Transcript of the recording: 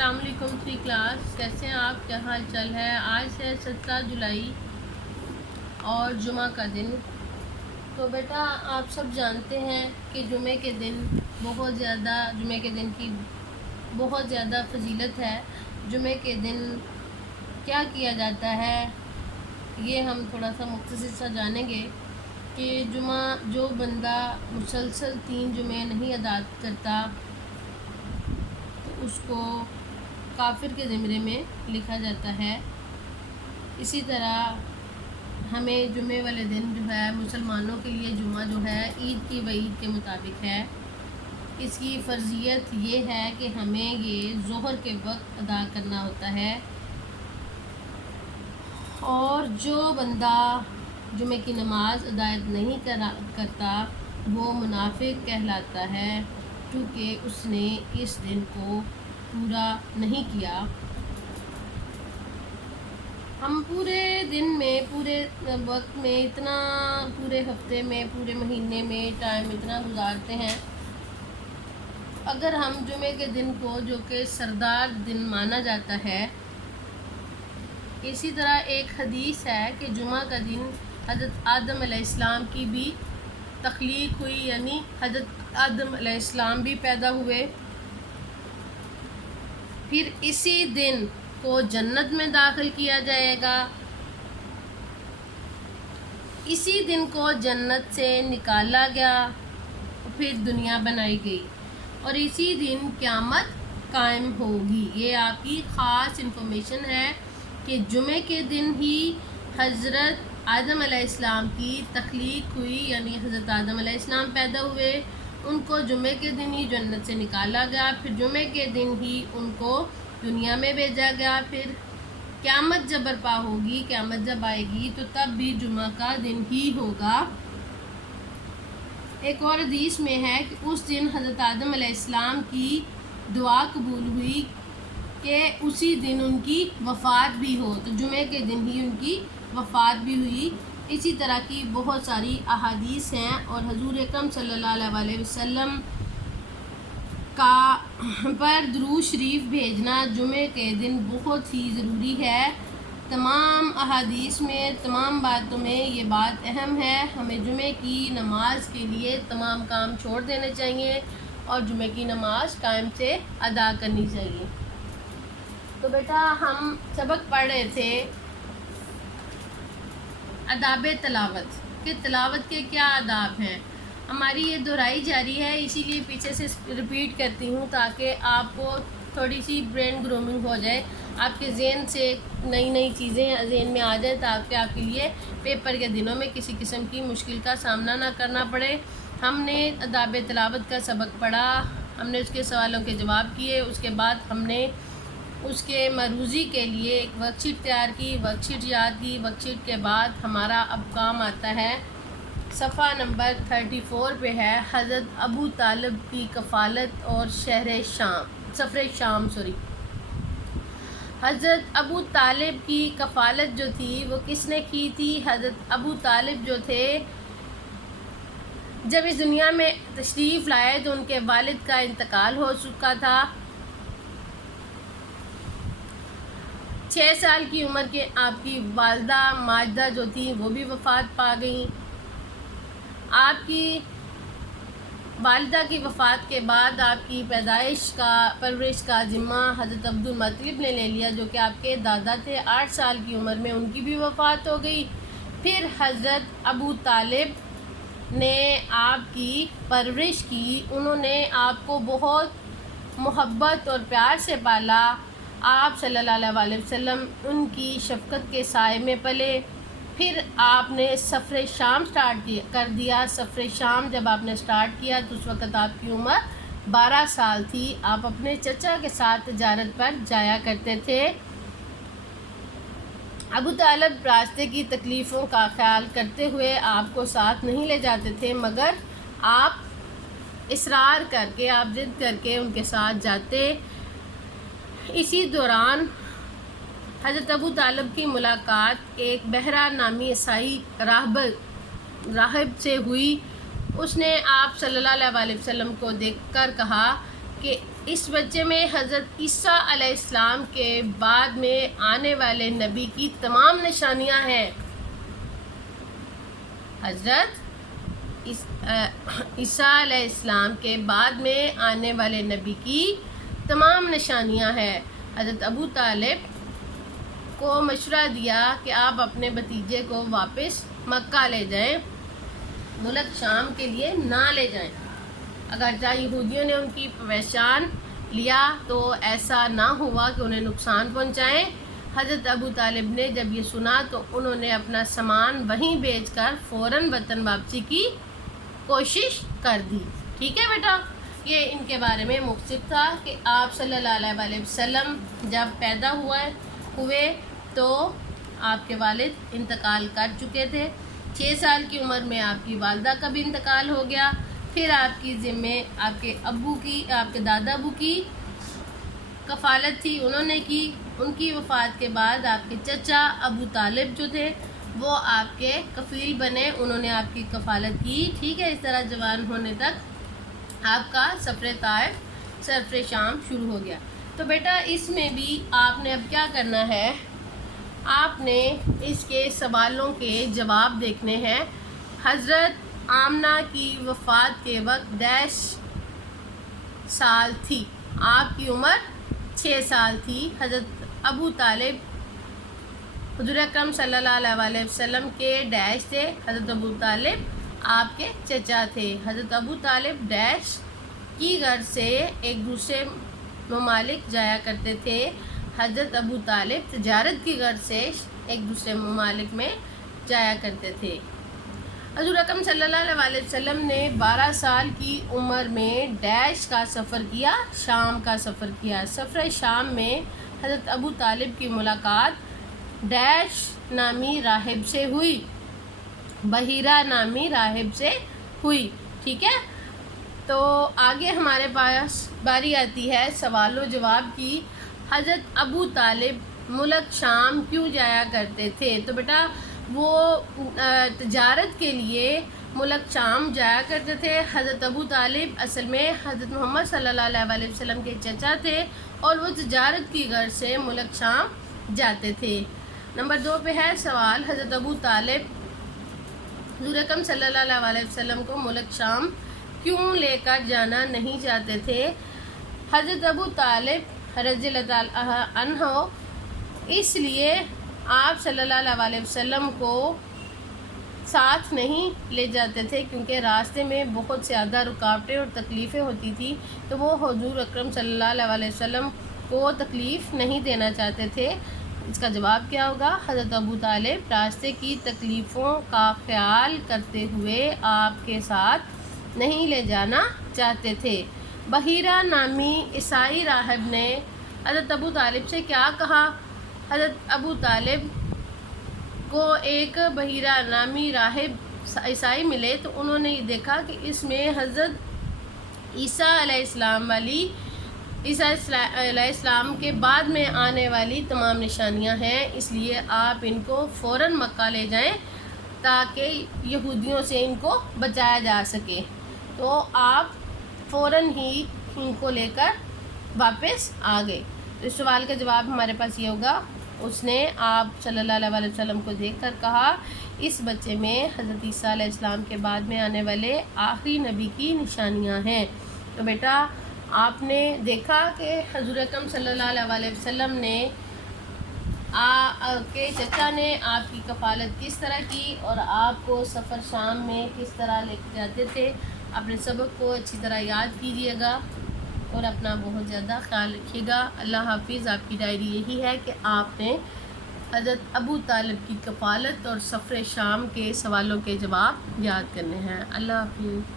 السلام علیکم 3 کلاس، کیسے ہیں آپ؟ کیا حال چال ہے؟ آج ہے 17 جولائی اور جمعہ کا دن۔ تو بیٹا آپ سب جانتے ہیں کہ جمعے کے دن کی بہت زیادہ فضیلت ہے۔ جمعے کے دن کیا کیا جاتا ہے یہ ہم تھوڑا سا مختصر سا جانیں گے کہ جو بندہ مسلسل 3 جمعے نہیں ادا کرتا تو اس کو کافر کے زمرے میں لکھا جاتا ہے۔ اسی طرح ہمیں جمعے والے دن جو ہے مسلمانوں کے لیے جمعہ جو ہے عید کی وعید کے مطابق ہے۔ اس کی فرضیت یہ ہے کہ ہمیں یہ ظہر کے وقت ادا کرنا ہوتا ہے، اور جو بندہ جمعے کی نماز ادا نہیں کرتا وہ منافق کہلاتا ہے، کیونکہ اس نے اس دن کو پورا نہیں کیا۔ ہم پورے دن میں، پورے وقت میں، پورے ہفتے میں، پورے مہینے میں ٹائم اتنا گزارتے ہیں۔ اگر ہم جمعے کے دن کو جو کہ سردار دن مانا جاتا ہے، اسی طرح ایک حدیث ہے کہ جمعہ کا دن حضرت آدم علیہ السلام کی بھی تخلیق ہوئی، یعنی حضرت آدم علیہ السلام بھی پیدا ہوئے، پھر اسی دن کو جنت میں داخل کیا جائے گا، اسی دن کو جنت سے نکالا گیا، پھر دنیا بنائی گئی، اور اسی دن قیامت قائم ہوگی۔ یہ آپ کی خاص انفارمیشن ہے کہ جمعے کے دن ہی حضرت آدم علیہ السلام کی تخلیق ہوئی، یعنی حضرت آدم علیہ السلام پیدا ہوئے، ان کو جمعے کے دن ہی جنت سے نکالا گیا، پھر جمعے کے دن ہی ان کو دنیا میں بھیجا گیا، پھر قیامت جب برپا ہوگی، قیامت جب آئے گی تو تب بھی جمعہ کا دن ہی ہوگا۔ ایک اور حدیث میں ہے کہ اس دن حضرت آدم علیہ السلام کی دعا قبول ہوئی کہ اسی دن ان کی وفات بھی ہو، تو جمعے کے دن ہی ان کی وفات بھی ہوئی۔ اسی طرح کی بہت ساری احادیث ہیں، اور حضور اکرم صلی اللہ علیہ وسلم پر درود شریف بھیجنا جمعے کے دن بہت ہی ضروری ہے۔ تمام احادیث میں، تمام باتوں میں یہ بات اہم ہے، ہمیں جمعے کی نماز کے لیے تمام کام چھوڑ دینے چاہیے اور جمعے کی نماز قائم سے ادا کرنی چاہیے۔ تو بیٹا ہم سبق پڑھ رہے تھے آداب تلاوت کہ تلاوت کے کیا آداب ہیں۔ ہماری یہ دہرائی جاری ہے، اسی لیے پیچھے سے ریپیٹ کرتی ہوں تاکہ آپ کو تھوڑی سی برین گرومنگ ہو جائے، آپ کے ذہن سے نئی چیزیں ذہن میں آ جائیں، تاکہ آپ کے لیے پیپر کے دنوں میں کسی قسم کی مشکل کا سامنا نہ کرنا پڑے۔ ہم نے آداب تلاوت کا سبق پڑھا، ہم نے اس کے سوالوں کے جواب کیے، اس کے بعد ہم نے اس کے مروزی کے لیے ایک ورک شیٹ تیار کی، ورک شیٹ یاد کی۔ ورک شیٹ کے بعد ہمارا اب کام آتا ہے صفحہ نمبر 34 پہ ہے حضرت ابو طالب کی کفالت اور سفر شام حضرت ابو طالب کی کفالت جو تھی وہ کس نے کی تھی؟ حضرت ابو طالب جو تھے جب اس دنیا میں تشریف لائے تو ان کے والد کا انتقال ہو چکا تھا۔ 6 سال کی عمر کے آپ کی والدہ ماجدہ جو تھی وہ بھی وفات پا گئیں۔ آپ کی والدہ کی وفات کے بعد آپ کی پرورش کا ذمہ حضرت عبد المطلب نے لے لیا، جو کہ آپ کے دادا تھے۔ 8 سال کی عمر میں ان کی بھی وفات ہو گئی۔ پھر حضرت ابو طالب نے آپ کی پرورش کی، انہوں نے آپ کو بہت محبت اور پیار سے پالا۔ آپ صلی اللہ علیہ وسلم ان کی شفقت کے سائے میں پلے۔ پھر آپ نے سفر شام سٹارٹ کر دیا۔ سفر شام جب آپ نے سٹارٹ کیا تو اس وقت آپ کی عمر 12 سال تھی۔ آپ اپنے چچا کے ساتھ تجارت پر جایا کرتے تھے۔ ابو طالب راستے کی تکلیفوں کا خیال کرتے ہوئے آپ کو ساتھ نہیں لے جاتے تھے، مگر آپ اصرار کر کے، آپ ضد کر کے ان کے ساتھ جاتے۔ اسی دوران حضرت ابو طالب کی ملاقات ایک بحرہ نامی عیسائی راہب سے ہوئی۔ اس نے آپ صلی اللہ علیہ وسلم کو دیکھ کر کہا کہ اس بچے میں حضرت عیسیٰ علیہ السلام کے بعد میں آنے والے نبی کی تمام نشانیاں ہیں۔ حضرت عیسیٰ علیہ السلام کے بعد میں آنے والے نبی کی تمام نشانیاں ہیں۔ حضرت ابو طالب کو مشورہ دیا کہ آپ اپنے بھتیجے کو واپس مکہ لے جائیں، ملک شام کے لیے نہ لے جائیں۔ اگرچہ یہودیوں نے ان کی پہچان لیا تو ایسا نہ ہوا کہ انہیں نقصان پہنچائیں۔ حضرت ابو طالب نے جب یہ سنا تو انہوں نے اپنا سامان وہیں بیچ کر فوراً وطن واپسی کی کوشش کر دی۔ ٹھیک ہے بیٹا، یہ ان کے بارے میں مختصر تھا کہ آپ صلی اللہ علیہ وسلم جب پیدا ہوئے تو آپ کے والد انتقال کر چکے تھے۔ 6 سال کی عمر میں آپ کی والدہ کا بھی انتقال ہو گیا۔ پھر آپ کی ذمے آپ کے دادا ابو کی کفالت تھی، انہوں نے کی۔ ان کی وفات کے بعد آپ کے چچا ابو طالب جو تھے وہ آپ کے کفیل بنے، انہوں نے آپ کی کفالت کی۔ ٹھیک ہے، اس طرح جوان ہونے تک آپ کا سفر شام شروع ہو گیا۔ تو بیٹا اس میں بھی آپ نے اب کیا کرنا ہے، آپ نے اس کے سوالوں کے جواب دیکھنے ہیں۔ حضرت آمنہ کی وفات کے وقت 10 سال تھی، آپ کی عمر 6 سال تھی۔ حضرت ابو طالب حضور اکرم صلی اللہ علیہ وسلم کے ڈیش تھے۔ حضرت ابو طالب آپ کے چچا تھے۔ حضرت ابو طالب ڈیش کی غرض سے ایک دوسرے ممالک جایا کرتے تھے۔ حضرت ابو طالب تجارت کی غرض سے ایک دوسرے ممالک میں جایا کرتے تھے۔ حضور اکرم صلی اللہ علیہ وسلم نے 12 سال کی عمر میں ڈیش کا سفر کیا، شام کا سفر کیا۔ سفر شام میں حضرت ابو طالب کی ملاقات ڈیش نامی راہب سے ہوئی، بحیرہ نامی راہب سے ہوئی۔ ٹھیک ہے، تو آگے ہمارے پاس باری آتی ہے سوال و جواب کی۔ حضرت ابو طالب ملک شام کیوں جایا کرتے تھے؟ تو بیٹا وہ تجارت کے لیے ملک شام جایا کرتے تھے۔ حضرت ابو طالب اصل میں حضرت محمد صلی اللہ علیہ وسلم کے چچا تھے اور وہ تجارت کی غرض سے ملک شام جاتے تھے۔ نمبر 2 پہ ہے سوال، حضرت ابو طالب حضور اکرم صلی اللہ علیہ وسلم کو ملک شام کیوں لے کر جانا نہیں چاہتے تھے؟ حضرت ابو طالب رضی اللہ عنہ اس لیے آپ صلی اللہ علیہ وسلم کو ساتھ نہیں لے جاتے تھے کیونکہ راستے میں بہت زیادہ رکاوٹیں اور تکلیفیں ہوتی تھیں، تو وہ حضور اکرم صلی اللہ علیہ وسلم کو تکلیف نہیں دینا چاہتے تھے۔ اس کا جواب کیا ہوگا؟ حضرت ابو طالب راستے کی تکلیفوں کا خیال کرتے ہوئے آپ کے ساتھ نہیں لے جانا چاہتے تھے۔ بحیرہ نامی عیسائی راہب نے حضرت ابو طالب سے کیا کہا؟ حضرت ابو طالب کو ایک بحیرہ نامی راہب عیسائی ملے تو انہوں نے یہ دیکھا کہ اس میں حضرت عیسیٰ علیہ السلام کے بعد میں آنے والی تمام نشانیاں ہیں، اس لیے آپ ان کو فوراً مکہ لے جائیں تاکہ یہودیوں سے ان کو بچایا جا سکے۔ تو آپ فوراً ہی ان کو لے کر واپس آ گئے۔ تو اس سوال کا جواب ہمارے پاس یہ ہوگا، اس نے آپ صلی اللہ علیہ وسلم کو دیکھ کر کہا اس بچے میں حضرت عیسیٰ علیہ السلام کے بعد میں آنے والے آخری نبی کی نشانیاں ہیں۔ تو بیٹا آپ نے دیکھا کہ حضور اکرم صلی اللہ علیہ وسلم نے کے چچا نے آپ کی کفالت کس طرح کی اور آپ کو سفر شام میں کس طرح لے کے جاتے تھے۔ اپنے سبق کو اچھی طرح یاد کیجیے گا اور اپنا بہت زیادہ خیال رکھیے گا۔ اللہ حافظ۔ آپ کی ڈائری یہی ہے کہ آپ نے حضرت ابو طالب کی کفالت اور سفر شام کے سوالوں کے جواب یاد کرنے ہیں۔ اللہ حافظ۔